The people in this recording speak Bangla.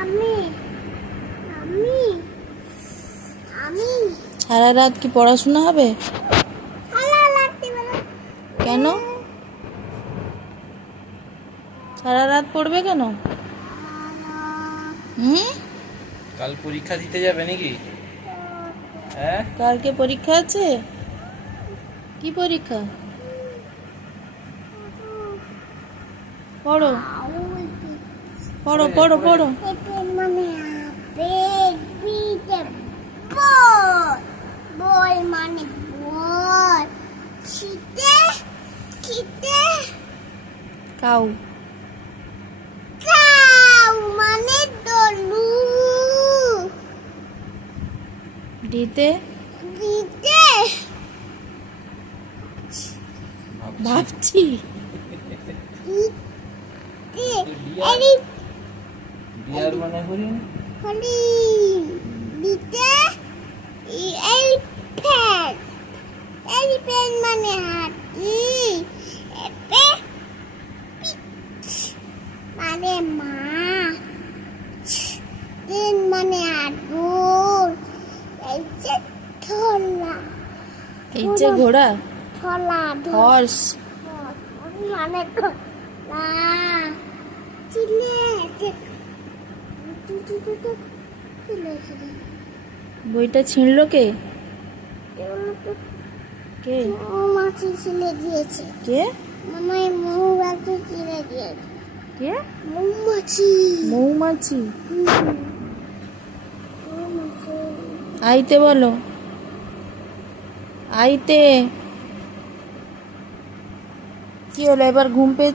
আমি আমি আমি সারা রাত কি পড়াশোনা হবে? কেন সারা রাত পড়বে কেন? কাল পরীক্ষা দিতে যাবে নাকি? হ্যাঁ, কালকে পরীক্ষা আছে। কি পরীক্ষা? পড়ো পড়ো পড়ো পড়ো। মানে বল বল মানে বল খিতে খিতে কাউ কাউ মানে দলু দিতে দিতে ভাবছি। এরি বিয়ার মানে হরিণ। হলি দিতে এলিফ্যান্ট এলিফ্যান্ট মানে হাতি এপে মানে মাছ তিন মানে আগুন এই যে থলা এই যে ঘোড়া থলা হর্স মানে না চিলে বইটা ছিঁড়লো কে? কে মৌমাছি ছিলে দিয়েছে। কে মনে হয় মৌমাছি ছিলে দিয়েছে। কে? মৌমাছি মৌমাছি। আইতে বলো, আইতে। কি হলো এবার ঘুম পেয়ে